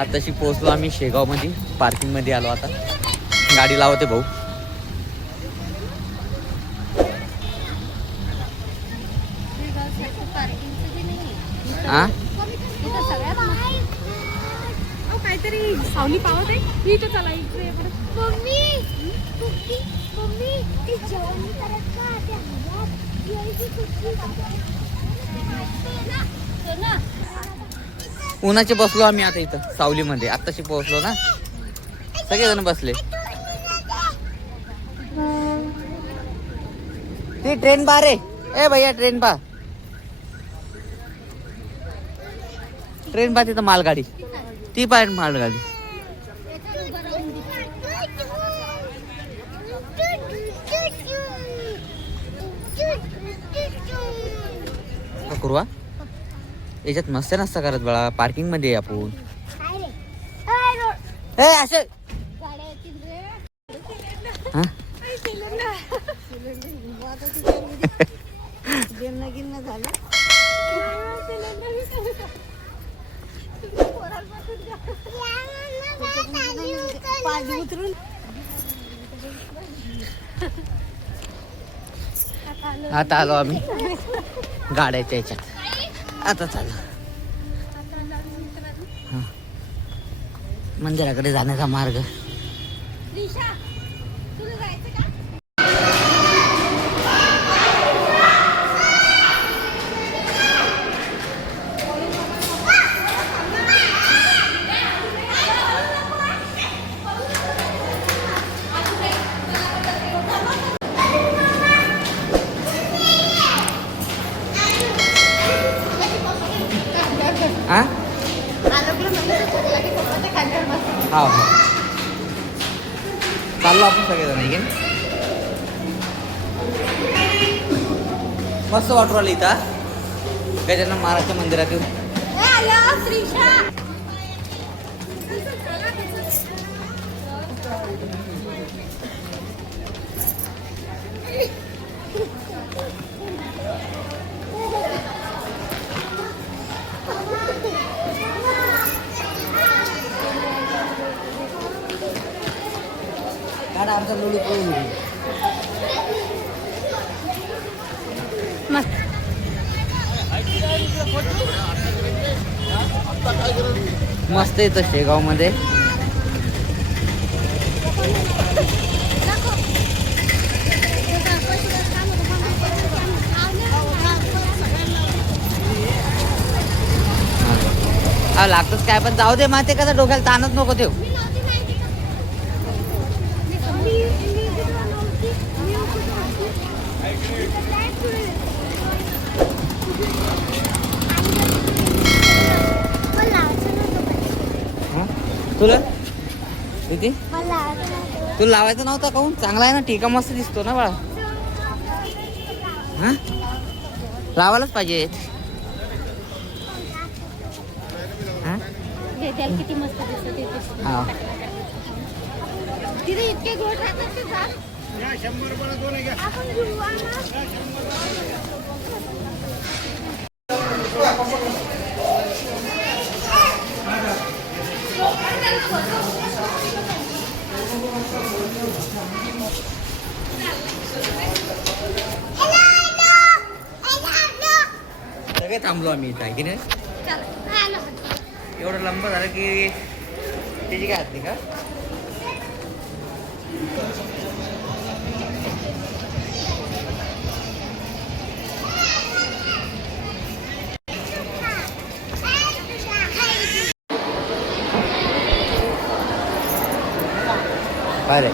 आताशी पोहोचलो आम्ही शेगावमध्ये. पार्किंगमध्ये आलो आता. गाडी लावते भाऊ. हा काहीतरी सावली पावत आहे इथं चला इकडे मम्मी मम्मी मम्मी ती जेवण करत का त्या घरात यायची कुठली ना उन्हाचे बसलो आम्ही आता इथं सावलीमध्ये. आत्ताशी पोहोचलो ना. सगळेजण बसले. ती ट्रेन पा रे. ए भैया ट्रेन पा ट्रेन पा तिथं मालगाडी. ती पाय मालगाडी. का करूया याच्यात मस्त नसता करत बाळा पार्किंगमध्ये आपण. असं आता आलो आम्ही गाड्याच्या याच्यात. आता चालू. मंदिराकडे जाण्याचा मार्ग. हा हो चाललो आपण सगळेजण आहे की नाही? मस्त वाटू राहिलं इथं गजानन महाराजच्या मंदिरात येऊन गाडा आमचा लोडी पळून गेली. मस्त येतं शेगावमध्ये लागतच काय पण जाऊ दे माहिती कसं डोक्याला ताणच नको देऊ तुला? किती? तुला लावायचं नव्हतं काहून चांगला आहे ना टीका मस्त दिसतो ना बाळा. हा? लावायलाच पाहिजे. हा? किती मस्त दिसत तिथे इतके गोड राहतात ते झाड आपण घेऊ ना. सगळे थांबलो आम्ही इथं आहे की नाही? एवढं लंब झालं की त्याची काय हत्ती का? 快点